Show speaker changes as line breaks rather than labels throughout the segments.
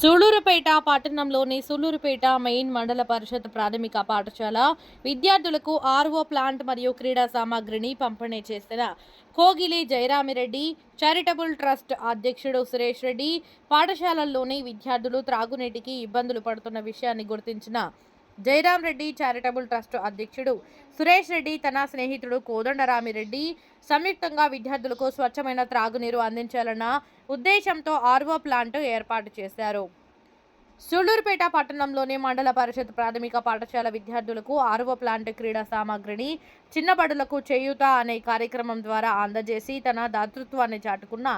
సూళూరుపేట పట్టణంలోని సూళూరుపేట మెయిన్ మండల పరిషత్ ప్రాథమిక పాఠశాల విద్యార్థులకు ఆర్ఓ ప్లాంట్ మరియు క్రీడా సామాగ్రిని పంపిణీ చేసిన కోగిలి జయరామిరెడ్డి చారిటబుల్ ట్రస్ట్ అధ్యక్షుడు సురేష్ రెడ్డి పాఠశాలల్లోని విద్యార్థులు త్రాగునీటికి ఇబ్బందులు పడుతున్న విషయాన్ని గుర్తించిన జయరాం రెడ్డి చారిటబుల్ ట్రస్ట్ అధ్యక్షుడు సురేష్ రెడ్డి తన స్నేహితుడు కోదండరామిరెడ్డి సంయుక్తంగా విద్యార్థులకు స్వచ్ఛమైన త్రాగునీరు అందించాలన్న ఉద్దేశంతో ఆర్వో ప్లాంట్ ఏర్పాటు చేశారు. సూళ్ళూరుపేట పట్టణంలోని మండల పరిషత్ ప్రాథమిక పాఠశాల విద్యార్థులకు ఆర్వో ప్లాంట్ క్రీడా సామాగ్రిని చిన్నబడులకు చేయూత అనే కార్యక్రమం ద్వారా అందజేసి తన దాతృత్వాన్ని చాటుకున్న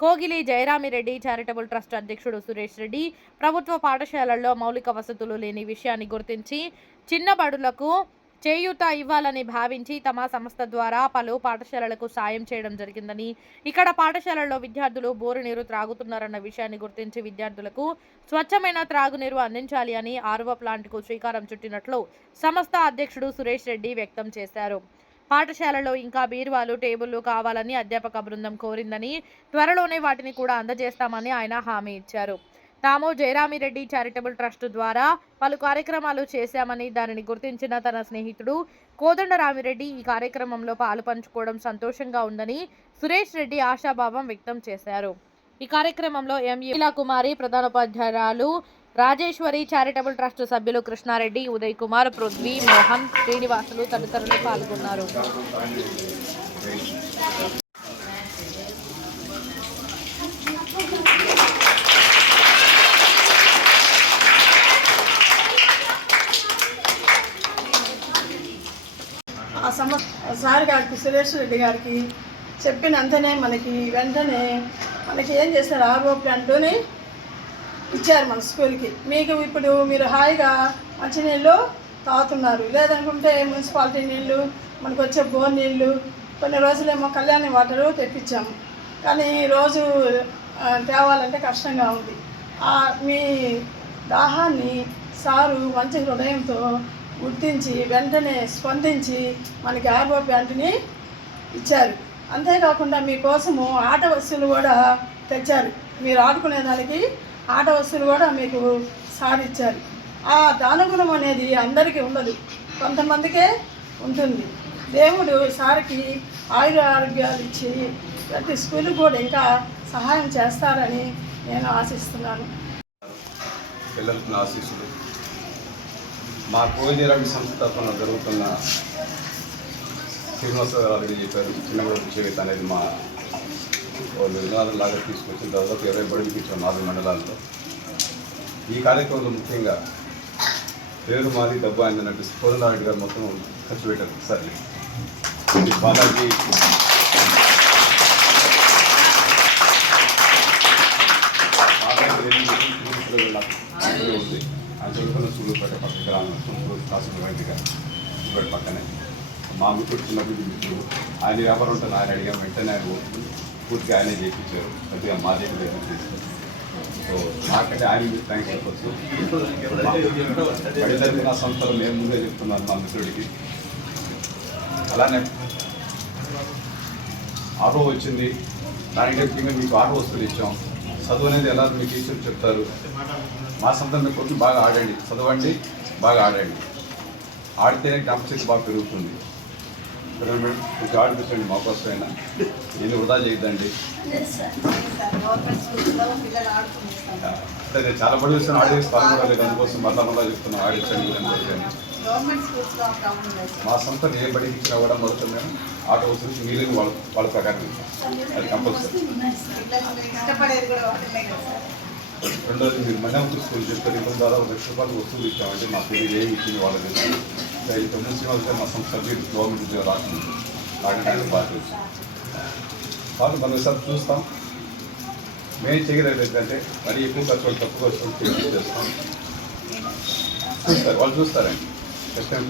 కోగిలి జయరామిరెడ్డి చారిటబుల్ ట్రస్ట్ అధ్యక్షుడు సురేష్ రెడ్డి ప్రభుత్వ పాఠశాలల్లో మౌలిక వసతులు లేని విషయాన్ని గుర్తించి చిన్నబడులకు చేయూత ఇవ్వాలని భావించి తమ సంస్థ ద్వారా పలు పాఠశాలలకు సాయం చేయడం జరిగిందని ఇక్కడ పాఠశాలల్లో విద్యార్థులు బోరు నీరు త్రాగుతున్నారన్న విషయాన్ని గుర్తించి విద్యార్థులకు స్వచ్ఛమైన త్రాగునీరు అందించాలి అని ఆర్వో ప్లాంట్కు శ్రీకారం చుట్టినట్లు సంస్థ అధ్యక్షుడు సురేష్ రెడ్డి వ్యక్తం చేశారు. పాఠశాలలో ఇంకా బీరువాలు టేబుల్లు కావాలని అధ్యాపక బృందం కోరిందని త్వరలోనే వాటిని కూడా అందజేస్తామని ఆయన హామీ ఇచ్చారు. తాము జయరామిరెడ్డి చారిటబుల్ ట్రస్ట్ ద్వారా పలు కార్యక్రమాలు చేశామని దానిని గుర్తించిన తన స్నేహితుడు కోదండరామిరెడ్డి ఈ కార్యక్రమంలో పాలు పంచుకోవడం సంతోషంగా ఉందని సురేష్ రెడ్డి ఆశాభావం వ్యక్తం చేశారు. ఈ కార్యక్రమంలో ఎంఈలా కుమారి ప్రధానోపాధ్యాయురాలు రాజేశ్వరి చారిటబుల్ ట్రస్ట్ సభ్యులు కృష్ణారెడ్డి ఉదయ్ కుమార్ పృథ్వీ మోహన్ శ్రీనివాసులు తదితరులు పాల్గొన్నారు
ఆ సమ సార్ గారికి సురేష్ రెడ్డి గారికి చెప్పినంతనే మనకి వెంటనే మనకి ఏం చేశారు? ఆర్ఓ ప్లాంట్ని ఇచ్చారు మన స్కూల్కి. మీకు ఇప్పుడు మీరు హాయిగా మంచినీళ్ళు తాగుతున్నారు. లేదనుకుంటే మున్సిపాలిటీ నీళ్ళు మనకు వచ్చే బోర్ నీళ్ళు కొన్ని రోజులేమో కళ్యాణి వాటరు తెప్పించాము. కానీ రోజు తేవాలంటే కష్టంగా ఉంది. ఆ, మీ దాహాన్ని సారు మంచి హృదయంతో గుర్తించి వెంటనే స్పందించి మనకి ఆర్ఓ ప్యాంటుని ఇచ్చారు. అంతేకాకుండా మీకోసము ఆట వస్తువులు కూడా తెచ్చారు. మీరు ఆడుకునే దానికి ఆట వస్తువులు కూడా మీకు సాధించారు ఆ దానగుణం అనేది అందరికీ ఉండదు. కొంతమందికే ఉంటుంది. దేవుడు సార్కి ఆయుర ఆరోగ్యాలు ఇచ్చి ప్రతి స్కూల్కి కూడా ఇంకా సహాయం చేస్తారని నేను ఆశిస్తున్నాను.
పిల్లలకు ఆశీస్సులు మా కోజిరామి సంస్థ తరఫున జరుగుతున్న శ్రీనివాసరావు చెప్పారు. చిన్నగూడ చేత అనేది మా వాళ్ళు లాగా తీసుకొచ్చిన తర్వాత ఇరవై బడికి ఇచ్చాం నాలుగు మండలాల్లో. ఈ కార్యక్రమంలో ముఖ్యంగా పేరు మాది డబ్బు అయిందన్నట్టు కోదండారెడ్డి గారు మొత్తం ఖర్చు పెట్టారు. సరే. బాలాజీ ఆ చదువుకున్న సూళ్ళూరుపేట పక్క గ్రామం సూళ్ళూరు కాసులు బయటగా సూళ్ళూరుపేట పక్కనే. మా మిత్రుడు చిన్నప్పుడు మిత్రుడు ఆయన వ్యాపారం ఉంటుంది ఆయన అడిగా వెంటనే ఆయన పూర్తిగా ఆయనే చేయించారు. కొద్దిగా మా దగ్గర దగ్గర సో నాకంటే ఆయన థ్యాంక్స్ చెప్పచ్చు. బడి నా సంస్థలు నేను ముందే చెప్తున్నాను మా మిత్రుడికి. అలానే ఆటో వచ్చింది. దానికి ముఖ్యంగా మీకు ఆటో వస్తువులు ఇచ్చాం. చదువు అనేది ఎలా మీ టీచర్లు చెప్తారు? మా సొంతం మీ కొద్ది బాగా ఆడండి. చదవండి బాగా ఆడండి. ఆడితేనే జ్ఞాపశక్తి బాగా పెరుగుతుంది. కొంచెం ఆడిపించండి మా కోసమైనా. నేను వృధా చేయొద్దండి. అంటే నేను చాలా పడి చూస్తాను. ఆడియన్స్ పాల్గొనలేదు. అందుకోసం మళ్ళా మళ్ళా చెప్తున్నాను ఆడించండి మా సంస్థ ఏ బడికి ఇచ్చినా కూడా మొదట మేము ఆటో వస్తుంది మిగిలిన వాళ్ళ వాళ్ళ ప్రకారం ఇస్తాం అది కంపల్సరీ రెండోది మీరు మన్యామూర్తి స్కూల్ చెప్తే రిటర్న్ ద్వారా ఒక లక్ష రూపాయలు వస్తువులు ఇచ్చామంటే మా పేరు ఏమి ఇచ్చింది వాళ్ళకి ఇంకా ఈ తొమ్మిది సినిమాలు మా సంస్థ సబ్జెక్ట్ గవర్నమెంట్ ఉద్యోగం రాకుండా రావడానికి బాధ్యత వాళ్ళు మనం ఒకసారి చూస్తాం. మేము చేయలేదు ఏంటంటే మరి ఎక్కువ ఖర్చు వాళ్ళు తక్కువ ఖర్చు చేస్తాం. చూస్తారు వాళ్ళు చూస్తారండి కష్టం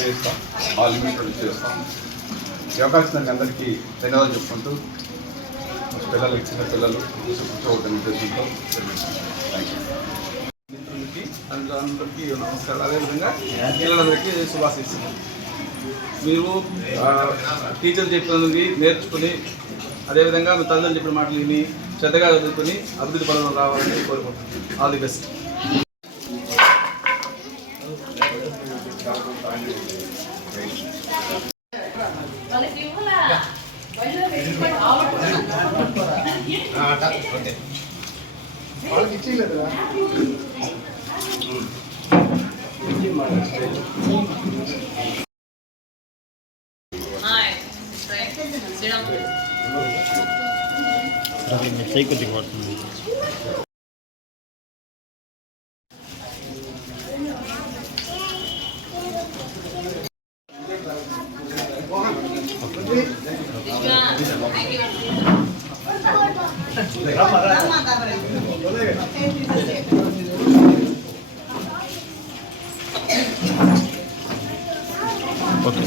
చేస్తాం. ఆ లిమిట్ చేస్తాం. అవకాశం దానికి అందరికీ ధన్యవాదాలు చెప్పుకుంటూ పిల్లలు చిన్న పిల్లలు చూసి కూర్చోవడం ఉద్దేశంతో థ్యాంక్ యూ
అందులో అందరికీ నమస్కారం అదేవిధంగా పిల్లలందరికీ శుభాశిస్తున్నాం మీరు ఆ, టీచర్ చెప్పినది నేర్చుకుని అదేవిధంగా మీ తల్లిదండ్రులు చెప్పిన మాటలు విని శ్రద్ధగా చదువుకుని అభివృద్ధి పనులు రావాలని కోరుకుంటున్నాను. ఆల్ ది బెస్ట్ వాళ్ళకి ఇచ్చేయలేదురా సైకి కొద్దిగా పడుతుంది ఓకే